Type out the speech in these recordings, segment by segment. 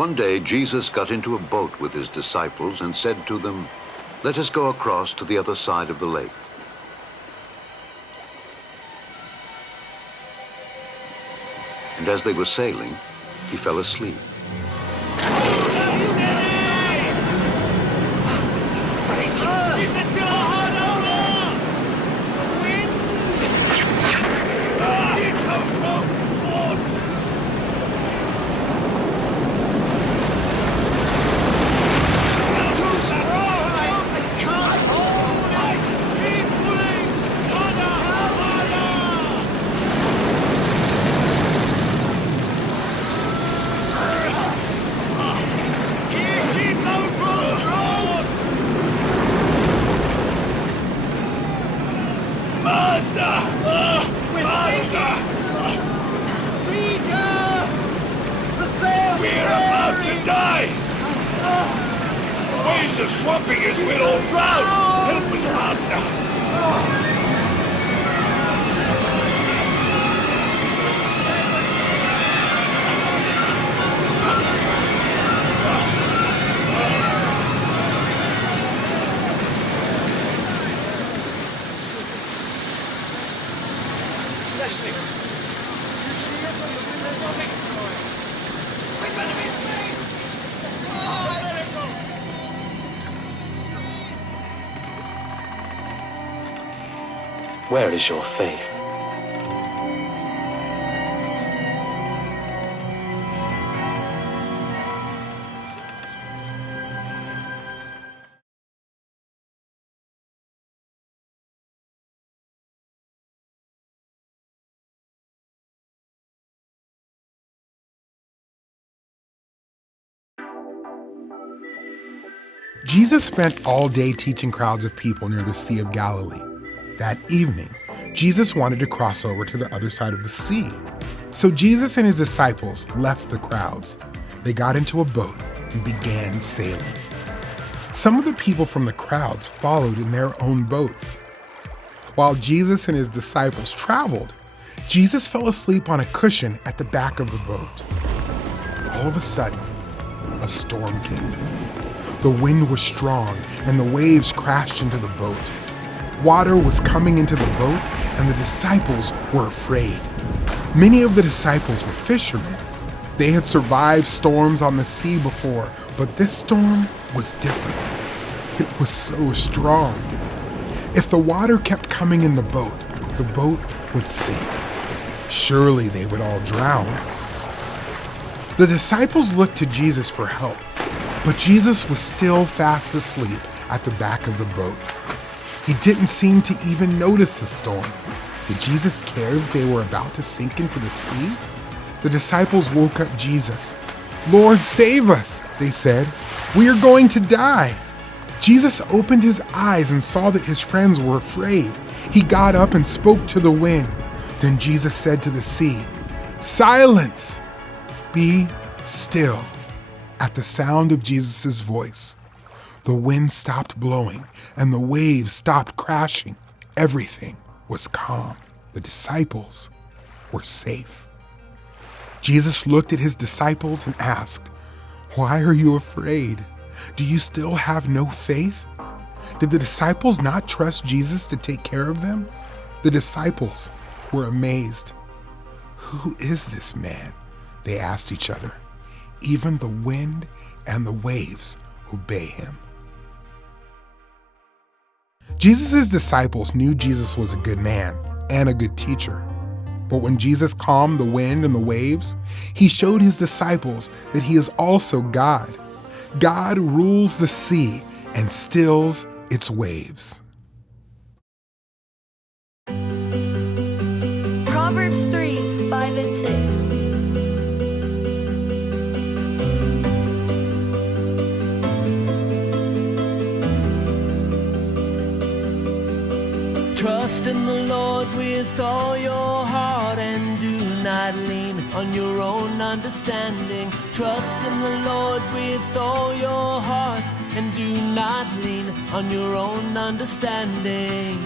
One day, Jesus got into a boat with his disciples and said to them, "Let us go across to the other side of the lake." And as they were sailing, he fell asleep. Waves are swamping us, we'll all drown! Help us, Master! Where is your faith? Jesus spent all day teaching crowds of people near the Sea of Galilee. That evening, Jesus wanted to cross over to the other side of the sea. So Jesus and his disciples left the crowds. They got into a boat and began sailing. Some of the people from the crowds followed in their own boats. While Jesus and his disciples traveled, Jesus fell asleep on a cushion at the back of the boat. All of a sudden, a storm came. The wind was strong and the waves crashed into the boat. Water was coming into the boat, and the disciples were afraid. Many of the disciples were fishermen. They had survived storms on the sea before, but this storm was different. It was so strong. If the water kept coming in the boat would sink. Surely they would all drown. The disciples looked to Jesus for help, but Jesus was still fast asleep at the back of the boat. He didn't seem to even notice the storm. Did Jesus care if they were about to sink into the sea? The disciples woke up Jesus. "Lord, save us," they said. "We are going to die." Jesus opened his eyes and saw that his friends were afraid. He got up and spoke to the wind. Then Jesus said to the sea, "Silence! Be still." At the sound of Jesus' voice, the wind stopped blowing and the waves stopped crashing. Everything was calm. The disciples were safe. Jesus looked at his disciples and asked, "Why are you afraid? Do you still have no faith?" Did the disciples not trust Jesus to take care of them? The disciples were amazed. "Who is this man?" they asked each other. "Even the wind and the waves obey him." Jesus' disciples knew Jesus was a good man and a good teacher. But when Jesus calmed the wind and the waves, he showed his disciples that he is also God. God rules the sea and stills its waves. Proverbs 3:5 and 6. Trust in the Lord with all your heart and do not lean on your own understanding. Trust in the Lord with all your heart and do not lean on your own understanding.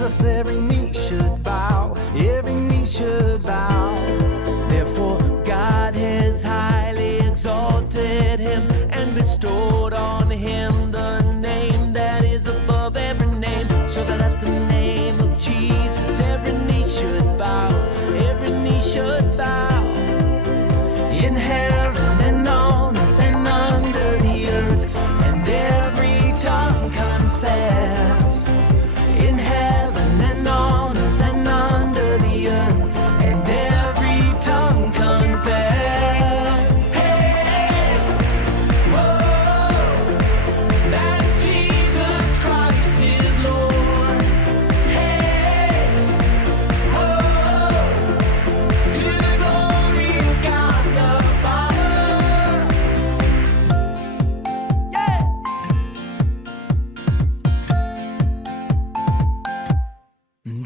Jesus, every knee should bow, every knee should bow. Therefore, God has highly exalted him and bestowed on him the name that is above every name, so that at the name of Jesus, every knee should bow, every knee should bow. In heaven and on earth and under the earth, and every tongue confess. In heaven and on earth and under the earth, and every tongue confess. Hey, whoa, that Jesus Christ is Lord. Hey, whoa, to the glory of God the Father. Yeah.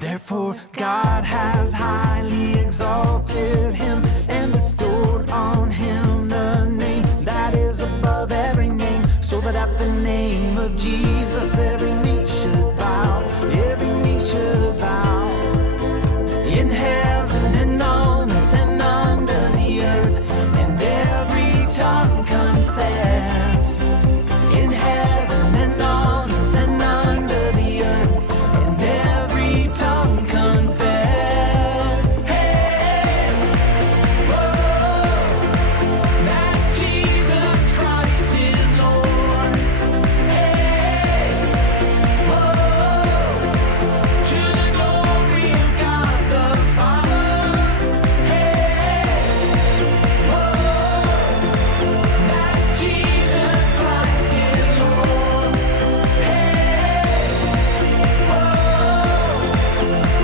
Therefore, God has highly exalted him and bestowed on him the name that is above every name, so that at the name of Jesus, every knee should bow, every knee should bow. In heaven and on earth and under the earth, and every tongue confess. In heaven and on earth and under the earth, and every tongue confess. Hey, whoa, that Jesus Christ is Lord. Hey, whoa, to the glory of God the Father. Hey, whoa, that Jesus Christ is Lord. Hey, whoa,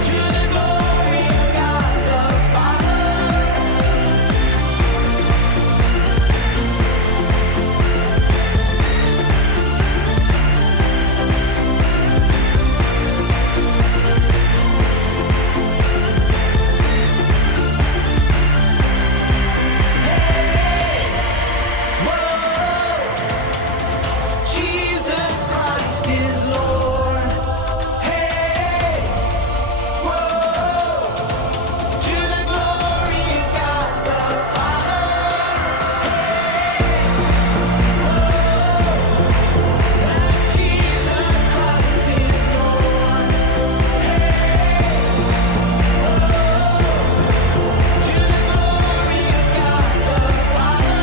to the glory of God the Father. Jesus Christ is Lord. Hey, whoa, to the glory of God the Father. Hey, whoa, that Jesus Christ is Lord. Hey, whoa, to the glory of God the Father.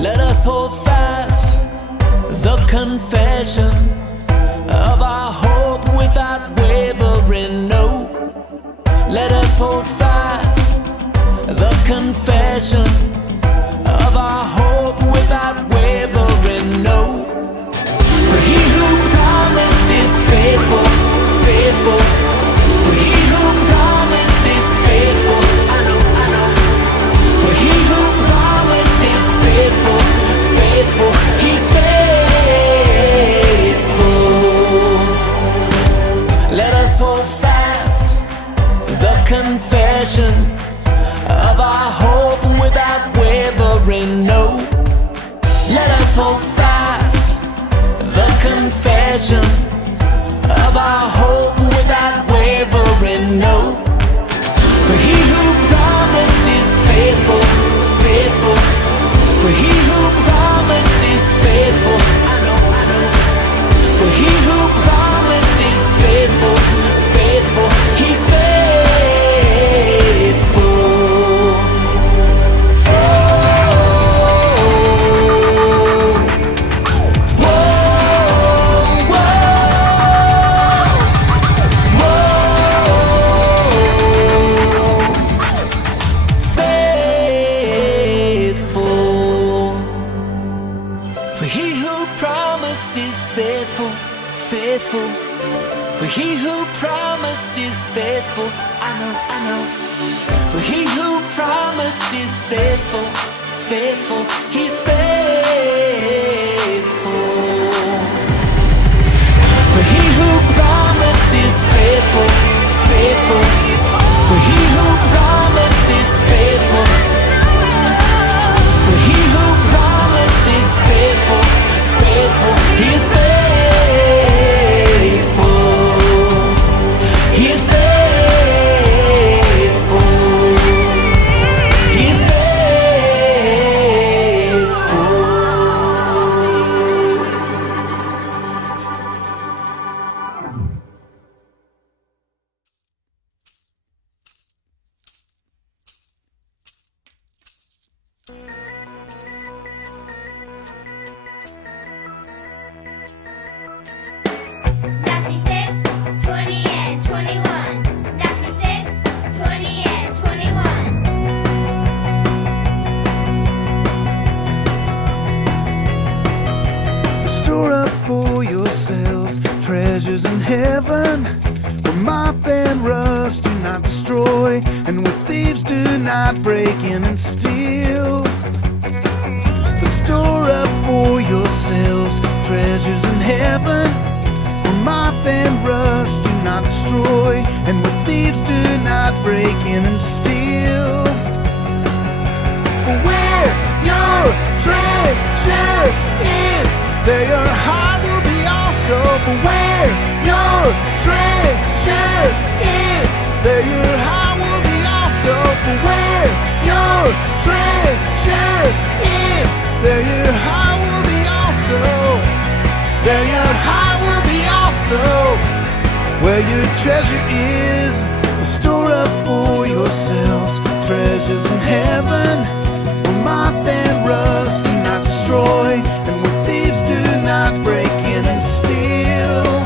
Let us hold fast the confession of our hope without wavering, no. Let us hold fast the confession of our hope without wavering, no. For he who promised is faithful, faithful. For he who promised is faithful, I know, I know. For he who promised is faithful, faithful. He's faithful. Let us hold fast the confession of our hope without wavering, no. Let us hold fast the confession of our hope without wavering, no. For he who promised is faithful, faithful. For he who promised is faithful, I know, I know. For he who promised is faithful, faithful. He's faithful. Whoa, whoa, whoa. is faithful. I know. For he who promised is faithful, faithful. He's faithful. For he who promised is faithful, faithful. For he who promised is faithful. For he who promised is faithful, faithful. He is faithful. He is faithful. He is faithful. Matthew 6, 20 and 21. Matthew 6, 20 and 21. Store up for yourselves treasures in heaven, where moth and rust do not destroy, and where thieves do not break in and steal. Store up for yourselves treasures in heaven, where moth and rust do not destroy, and where thieves do not break in and steal. For where your treasure is, there your heart will be also. For where your treasure is, there your heart will be also. For where your treasure is, there your heart will be also. There your heart will be also. Where your treasure is, store up for yourselves treasures in heaven, where moth and rust do not destroy, and where thieves do not break in and steal.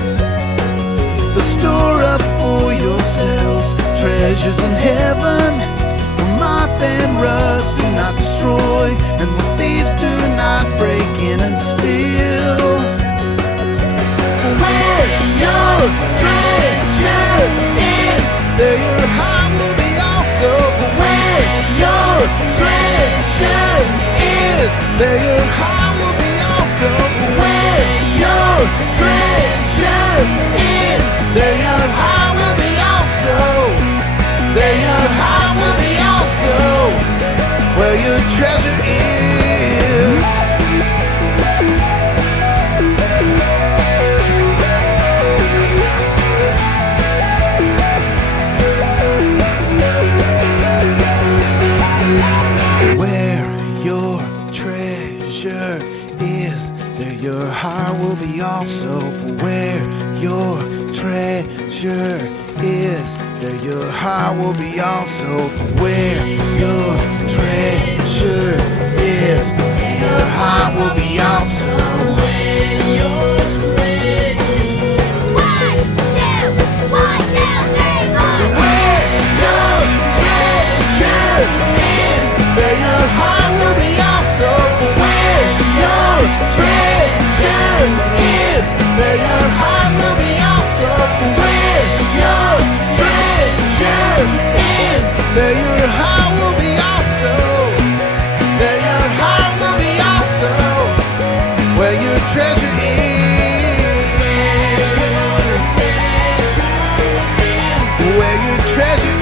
But store up for yourselves treasures in heaven, where moth and rust do not destroy, and where thieves do not break in and steal. Where your treasure is, there your heart will be also. For where your treasure is, there your heart will be also. For where your treasure is, there your heart will be also. There your heart will be also. Where your treasure is. Where your treasure is, there your heart will be also. For where your treasure is, there your heart will be also. For where your treasure is, there your heart will be also. 1, 2, 1, 2, 3, 4. Where your treasure is, there your heart will be also. For where your treasure is, there your heart will be also. For where your treasure is, there your heart will be also. There your heart will be also. Where your treasure is. Where your treasure